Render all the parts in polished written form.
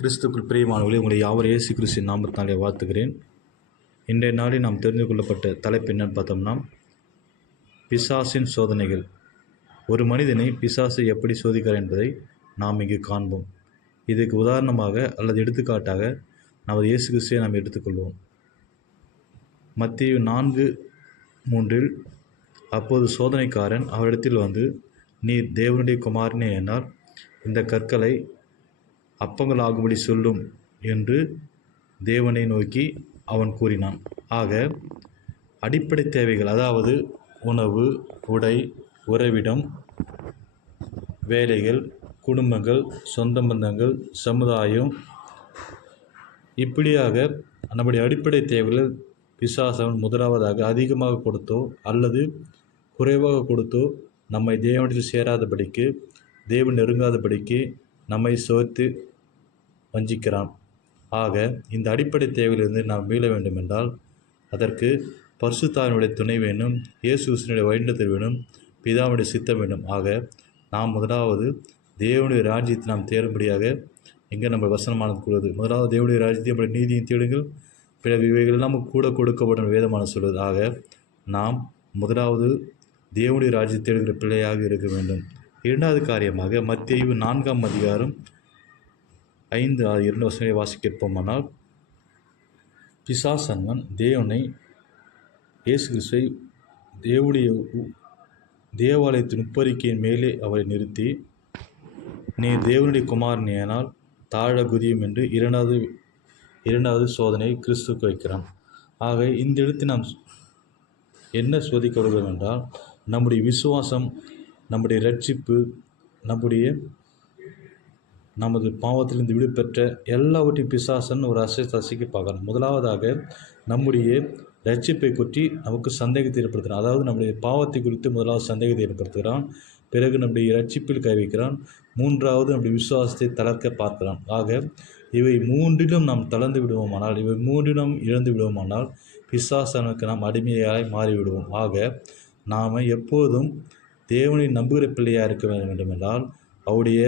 கிறிஸ்துக்குள் பிரியமானவர்களே, உங்களை யாவர் இயேசு கிறிஸ்துவின் நாமத்தினாலே வாழ்த்துகிறேன். இன்றைய நாளில் நாம் தெரிந்து கொள்ளப்பட்ட தலைப்பு என்னன்னு பார்த்தோம்னா, பிசாசின் சோதனைகள். ஒரு மனிதனை பிசாசு எப்படி சோதிக்கிறார் என்பதை நாம் இங்கு காண்போம். இதுக்கு உதாரணமாக அல்லது எடுத்துக்காட்டாக நமது இயேசு கிறிஸ்துவை நாம் எடுத்துக்கொள்வோம். மத்தேயு 4:3 அப்போது சோதனைக்காரன் அவரிடத்தில் வந்து, நீர் தேவனுடைய குமாரனே என்னால் இந்த கற்களை அப்பங்கள் ஆகும்படி சொல்லும் என்று தேவனை நோக்கி அவன் கூறினான். ஆக அடிப்படை தேவைகள், அதாவது உணவு, உடை, உறைவிடம், வேலைகள், குடும்பங்கள், சொந்த பந்தங்கள், சமுதாயம், இப்படியாக நம்முடைய அடிப்படை தேவைகள் பிசாசவன் முதலாவதாக அதிகமாக கொடுத்தோ அல்லது குறைவாக கொடுத்தோ நம்மை தேவனிடத்தில் சேராதபடிக்கு, தேவன் நெருங்காதபடிக்கு நம்மை சோர்த்து வஞ்சிக்கிறான். ஆக இந்த அடிப்படை தேவையிலிருந்து நாம் மீள வேண்டும் என்றால் அதற்கு பரிசுத்தாவினுடைய துணை வேண்டும், இயேசு கிறிஸ்துவினுடைய வழிநடத்தல் வேண்டும், பிதாவுடைய சித்தம் வேண்டும். ஆக நாம் முதலாவது தேவனுடைய ராஜ்யத்தை நாம் தேடும்படியாக இங்கே நம்ம வசனமானது கூறுவது, முதலாவது தேவனுடைய ராஜ்யத்தை நம்முடைய நீதியை தேடுங்கள், பிறகு இவைகள் எல்லாம் கூட கொடுக்கப்படும் வேதமான சொல்வது. ஆக நாம் முதலாவது தேவனுடைய ராஜ்யத்தை தேடுகிற பிள்ளையாக இருக்க வேண்டும். இரண்டாவது காரியமாக மத்தேயு 4:5 5, 6, 2 வசனங்களை வாசிக்கப்போமானால், பிசாசன் தேவனை இயேசு கிறிஸ்துவை தேவனுடைய தேவாலயத்தின் உப்பரிக்கையின் மேலே அவரை நிறுத்தி, நீ தேவனுடைய குமாரன் ஏனால் தாழ குதியும் என்று இரண்டாவது சோதனை கிறிஸ்துவுக்கு வைக்கிறான். ஆக இந்த இடத்தில் நாம் என்ன சோதிக்கப்படுகிறோம் என்றால், நம்முடைய விசுவாசம், நம்முடைய இரட்சிப்பு, நமது பாவத்திலிருந்து விடுபெற்ற எல்லாவற்றையும் பிசாசன் ஒரு அசைக்க பார்க்கணும். முதலாவதாக நம்முடைய இரட்சிப்பை குறித்து நமக்கு சந்தேகத்தை ஏற்படுத்துகிறான். அதாவது நம்முடைய பாவத்தை குறித்து முதலாவது சந்தேகத்தை ஏற்படுத்துகிறான். பிறகு நம்முடைய இரட்சிப்பில் கை வைக்கிறான். மூன்றாவது நம்முடைய விசுவாசத்தை தளர்க்க பார்க்கிறான். ஆக இவை மூன்றிலும் நாம் தளர்ந்து விடுவோமானால், இவை மூன்றிலும் இழந்து விடுவோமானால் பிசாசனுக்கு நாம் அடிமையாய் மாறிவிடுவோம். ஆக நாம் எப்போதும் தேவனை நம்புகிற பிள்ளையாக இருக்க வேண்டும் என்றால், அவருடைய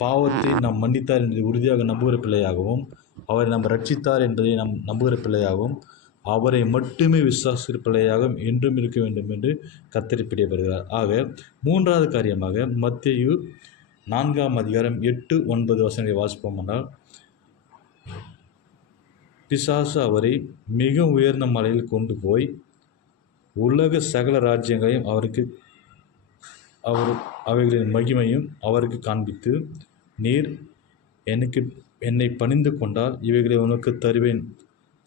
பாவத்தை நாம் மன்னித்தார் என்பதை உறுதியாக நம்புகிற பிள்ளையாகவும், அவரை நாம் ரட்சித்தார் என்பதை நாம் நம்புகிற பிள்ளையாகவும், அவரை மட்டுமே விசுவாசிக்கிற பிள்ளையாகவும் என்றும் இருக்க வேண்டும் என்று கர்த்தர் வருகிறார். ஆக மூன்றாவது காரியமாக மத்தேயு 4:8, 9 வசனங்களை வாசிப்போமானால், பிசாசு அவரை மிக உயர்ந்த மலையில் கொண்டு போய் உலக சகல ராஜ்யங்களையும் அவைகளின் மகிமையும் அவருக்கு காண்பித்து, நீர் என்னை பணிந்து கொண்டால் இவைகளை உனக்கு தருவேன்,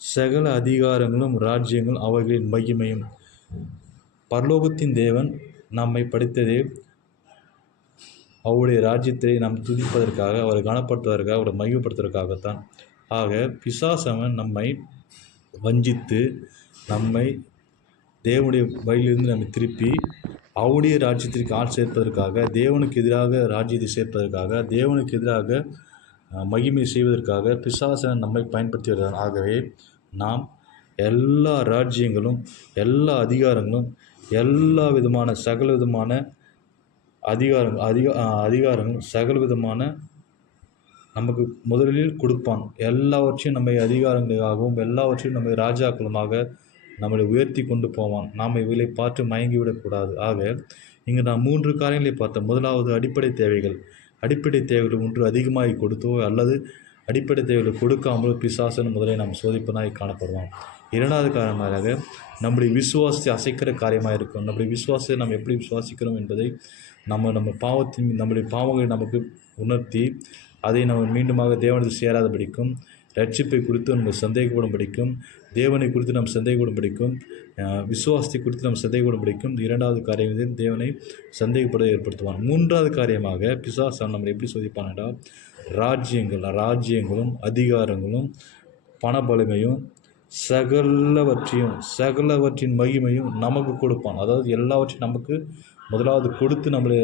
சகல அதிகாரங்களும் ராஜ்யங்களும் அவைகளின் மகிமையும். பரலோகத்தின் தேவன் நம்மை படைத்ததே அவருடைய ராஜ்யத்தை நாம் துதிப்பதற்காக, அவரை கனப்படுத்துவதற்காக, அவரை மகிமைப்படுத்துவதற்காகத்தான். ஆக பிசாசவன் நம்மை வஞ்சித்து நம்மை தேவனுடைய வழியிலிருந்து நம்மை திருப்பி அவருடைய ராஜ்யத்திற்கு ஆள் சேர்ப்பதற்காக, தேவனுக்கு எதிராக ராஜ்யத்தை சேர்ப்பதற்காக, தேவனுக்கு எதிராக மகிமை செய்வதற்காக பிசாசன் நம்மை பயன்படுத்தி வருகிறார். ஆகவே நாம் எல்லா ராஜ்யங்களும், எல்லா அதிகாரங்களும், எல்லா விதமான சகல விதமான அதிகாரங்களும் சகல விதமான நமக்கு முதலில் கொடுப்பான். எல்லாவற்றையும் நம்மை அதிகாரங்களாகவும் எல்லாவற்றையும் நம்மை ராஜாக்களுமாக நம்மளை உயர்த்தி கொண்டு போவான். நாம் இவைகளை பார்த்து மயங்கிவிடக்கூடாது. ஆக இங்கு நாம் 3 காரியங்களை பார்த்தோம். முதலாவது அடிப்படை தேவைகள். அடிப்படை தேவைகள் ஒன்று அதிகமாக கொடுத்தோ அல்லது அடிப்படை தேவைகளை கொடுக்காமலோ பிசாசன் முதலில் நாம் சோதிப்பனாய் காணப்படுவான். இரண்டாவது காரணமாக நம்முடைய விசுவாசத்தை அசைக்கிற காரியமாக இருக்கும். நம்முடைய விசுவாசத்தை நாம் எப்படி விசுவாசிக்கிறோம் என்பதை நம்முடைய பாவங்களை நமக்கு உணர்த்தி அதை நம்ம மீண்டுமாக தேவனிடத்தில் சேராதபடிக்கும், ரட்சிப்பை குறித்து நம்ம சந்தேகப்படும் படிக்கும், தேவனை குறித்து நாம் சந்தேகப்படும் படிக்கும், விசுவாசத்தை குறித்து நாம் சந்தேகப்படும் படிக்கும். இரண்டாவது காரியம் தேவனை சந்தேகப்பட ஏற்படுத்துவான். மூன்றாவது காரியமாக பிசாசன் நம்மளை எப்படி சோதிப்பான் என்றால், ராஜ்யங்களும் அதிகாரங்களும் பணபலமையும் சகலவற்றின் மகிமையும் நமக்கு கொடுப்பான். அதாவது எல்லாவற்றையும் நமக்கு முதலாவது கொடுத்து நம்மளை